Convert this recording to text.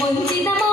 我们记得吗？